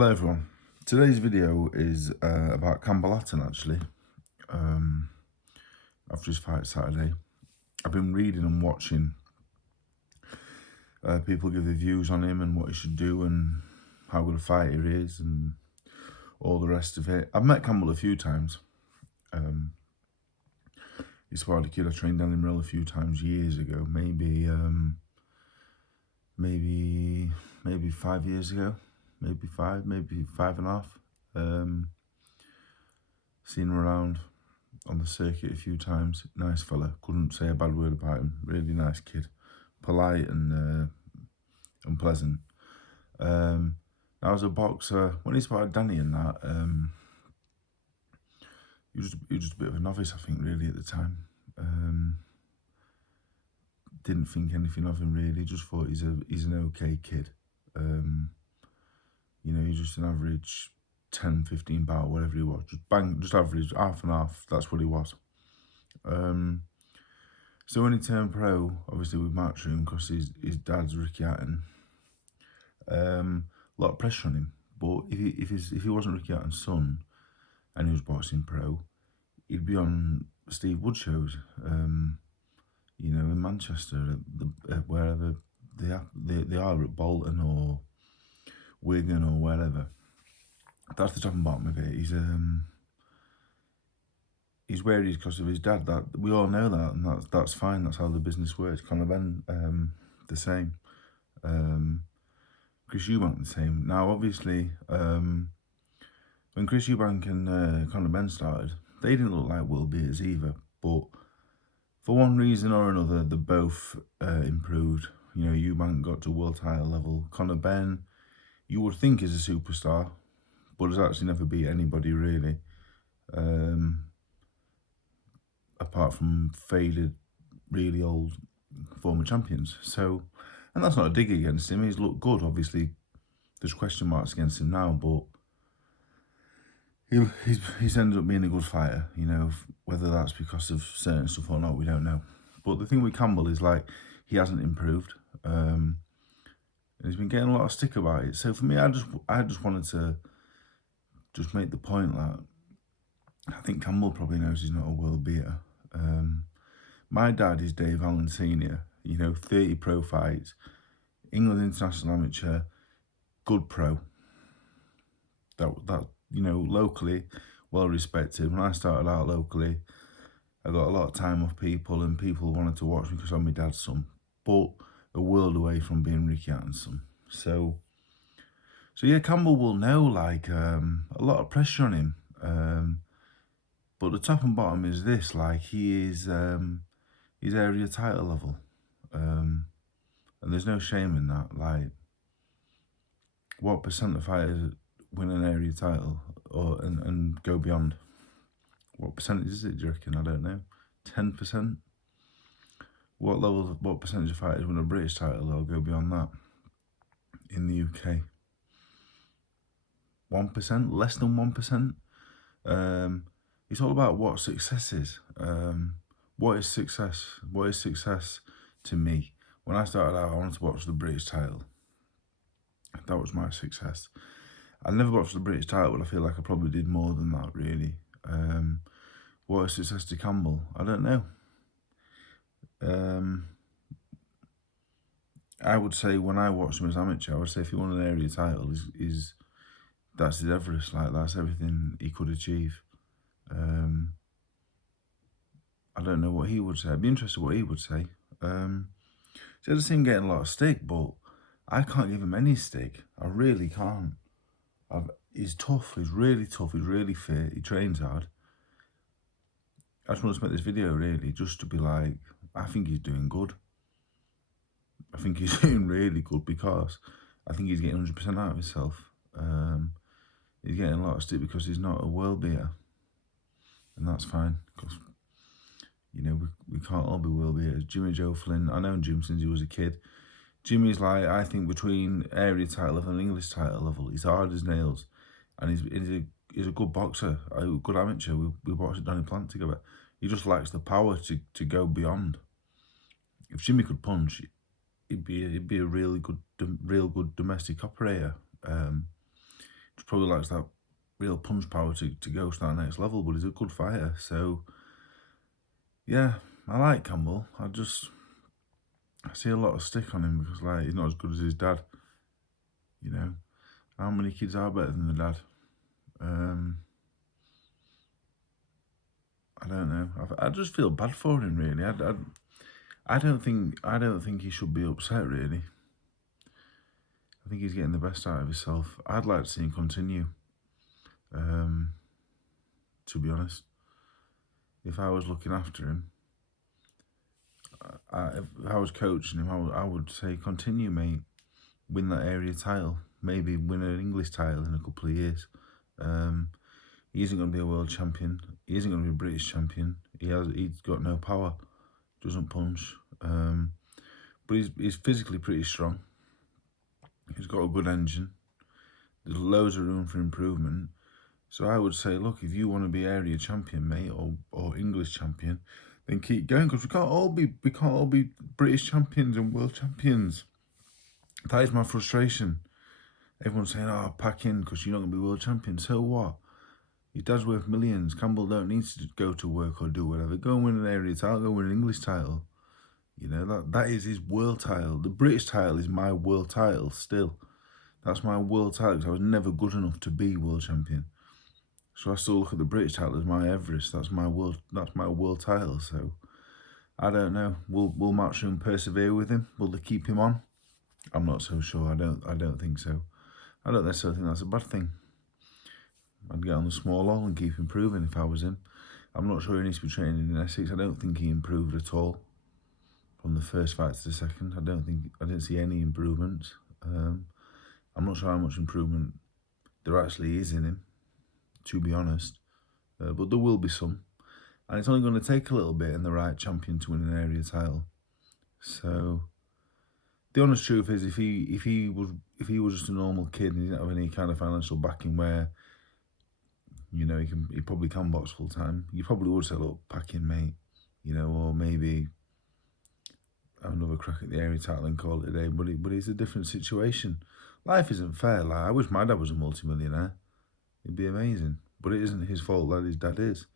Hello everyone. Today's video is about Campbell Hatton actually. After his fight Saturday, I've been reading and watching people give their views on him and what he should do and how good a fighter he is and all the rest of it. I've met Campbell a few times. He's part of the kid I trained down in Mill a few times years ago, maybe 5 years ago. Maybe 5.5. Seen him around on the circuit a few times. Nice fella. Couldn't say a bad word about him. Really nice kid. Polite and pleasant. Now as a boxer, when he started Danny and that, he was just a bit of a novice, I think, really, at the time. Didn't think anything of him really. Just thought he's an okay kid. You know, he's just an average 10, 15 bout, whatever he was. Just average, half and half. That's what he was. So when he turned pro, obviously with Matchroom, because his dad's Ricky Hatton, a lot of pressure on him. But if he wasn't Ricky Hatton's son and he was boxing pro, he'd be on Steve Wood shows. You know, in Manchester, wherever they are at Bolton or Wigan or wherever. That's the top and bottom of it. He's where he is because of his dad. That we all know that, and that's fine. That's how the business works. Conor Ben, the same. Chris Eubank, the same. Now, obviously, when Chris Eubank and Conor Ben started, they didn't look like world beaters either. But for one reason or another, they both improved. You know, Eubank got to world title level. Conor Ben, you would think is a superstar, but has actually never beat anybody really, apart from faded, really old former champions. So, and that's not a dig against him. He's looked good. Obviously, there's question marks against him now, but he's ended up being a good fighter. You know, whether that's because of certain stuff or not, we don't know. But the thing with Campbell is, like, he hasn't improved. And he's been getting a lot of stick about it. So for me, I just wanted to just make the point that I think Campbell probably knows he's not a world beater. My dad is Dave Allen Senior. You know, 30 pro fights, England international amateur, good pro. That you know, locally well respected. When I started out locally, I got a lot of time off people, and people wanted to watch me because I'm my dad's son. But a world away from being Ricky Hatton's son. So yeah, Campbell will know, like, a lot of pressure on him. But the top and bottom is this, like, he's area title level. And there's no shame in that. Like, what percent of fighters win an area title and go beyond? What percentage is it, do you reckon? I don't know. 10%? What percentage of fighters win a British title or go beyond that in the UK? 1%? Less than 1%? It's all about what success is. What is success? What is success to me? When I started out, I wanted to box the British title. That was my success. I never boxed the British title, but I feel like I probably did more than that, really. What is success to Campbell? I don't know. I would say when I watched him as amateur, I would say if he won an area title, that's his Everest. Like, that's everything he could achieve. I don't know what he would say. I'd be interested what he would say. So I just see him getting a lot of stick, but I can't give him any stick. I really can't. He's tough. He's really tough. He's really fit. He trains hard. I just want to make this video really just to be like, I think he's doing good. I think he's doing really good because I think he's getting 100% out of himself. He's getting a lot of stick because he's not a world beater. And that's fine, because, you know, we can't all be world beaters. Jimmy Joe Flynn, I known Jim since he was a kid. Jimmy's, like, I think between area title level and English title level, he's hard as nails. And he's a good boxer, a good amateur. We boxed at Donny Plant together. He just lacks the power to go beyond. If Jimmy could punch, he'd be a real good domestic operator. probably lacks that real punch power to go to that next level, but he's a good fighter. So, yeah, I like Campbell. I see a lot of stick on him because, like, he's not as good as his dad. You know, how many kids are better than the dad? I don't know. I just feel bad for him, really. I don't think he should be upset, really. I think he's getting the best out of himself. I'd like to see him continue. To be honest, if I was looking after him, if I was coaching him, I would say continue, mate. Win that area title. Maybe win an English title in a couple of years. He isn't going to be a world champion. He isn't going to be a British champion. He's got no power. Doesn't punch. But he's physically pretty strong. He's got a good engine. There's loads of room for improvement. So I would say, look, if you want to be area champion, mate, or English champion, then keep going, because we can't all be British champions and world champions. That is my frustration. Everyone's saying, oh, pack in because you're not going to be world champion. So what? Your dad's worth millions. Campbell don't need to go to work or do whatever. Go and win an area title, go win an English title. You know, that is his world title. The British title is my world title still. That's my world title because I was never good enough to be world champion. So I still look at the British title as my Everest. That's my world title. So I don't know. Will Matchroom persevere with him? Will they keep him on? I'm not so sure. I don't think so. I don't necessarily think that's a bad thing. I'd get on the small all and keep improving if I was him. I'm not sure he needs to be training in Essex. I don't think he improved at all from the first fight to the second. I didn't see any improvements. I'm not sure how much improvement there actually is in him, to be honest. But there will be some. And it's only going to take a little bit in the right champion to win an area title. So the honest truth is, if he was just a normal kid and he didn't have any kind of financial backing where, you know, he probably can box full time, you probably would say, look, pack in, mate, you know, or maybe have another crack at the area title and call it a day. But it's a different situation. Life isn't fair. Like, I wish my dad was a multimillionaire. It'd be amazing. But it isn't his fault that his dad is,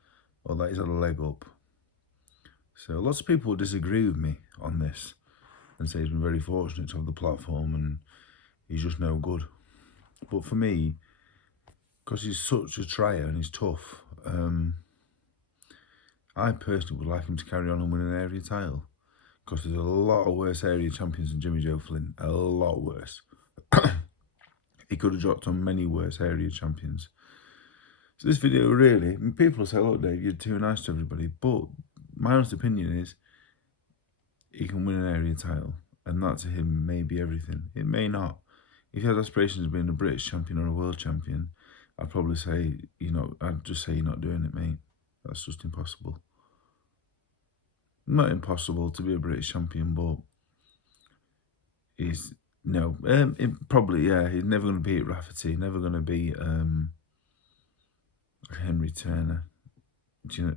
or that he's had a leg up. So lots of people disagree with me on this and say he's been very fortunate to have the platform and he's just no good. But for me, because he's such a trier and he's tough, I personally would like him to carry on and win an area title, because there's a lot of worse area champions than Jimmy Joe Flynn. A lot worse. He could have dropped on many worse area champions. So this video, really, people will say, look, Dave, you're too nice to everybody. But my honest opinion is he can win an area title. And that to him may be everything. It may not. If he has aspirations of being a British champion or a world champion, I'd probably say, I'd just say you're not doing it, mate. That's just impossible. Not impossible to be a British champion, but he's probably, yeah, he's never going to beat Rafferty, never going to beat Henry Turner.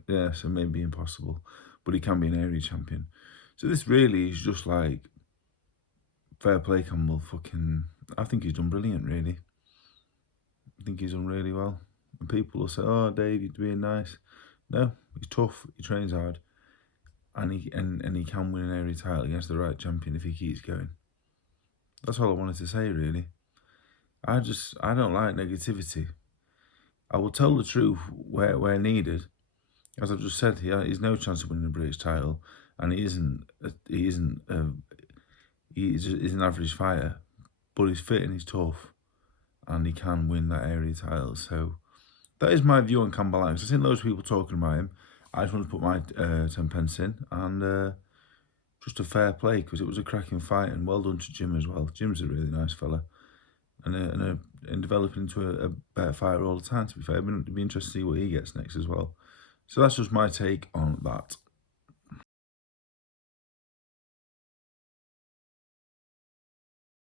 Yeah, so maybe impossible, but he can be an area champion. So this really is just like, fair play, Campbell. I think he's done brilliant, really. I think he's done really well. And people will say, oh, Dave, you're being nice. No, he's tough, he trains hard, and he can win an area title against the right champion if he keeps going. That's all I wanted to say, really. I don't like negativity. I will tell the truth where needed. As I've just said, he's no chance of winning a British title, and he's an average fighter, but he's fit and he's tough, and he can win that area title. So that is my view on Campbell. I've seen loads of people talking about him. I just want to put my 10 pence in, and just a fair play, because it was a cracking fight, and well done to Jim as well. Jim's a really nice fella, and developing into a better fighter all the time, to be fair. It'd be interesting to see what he gets next as well. So that's just my take on that.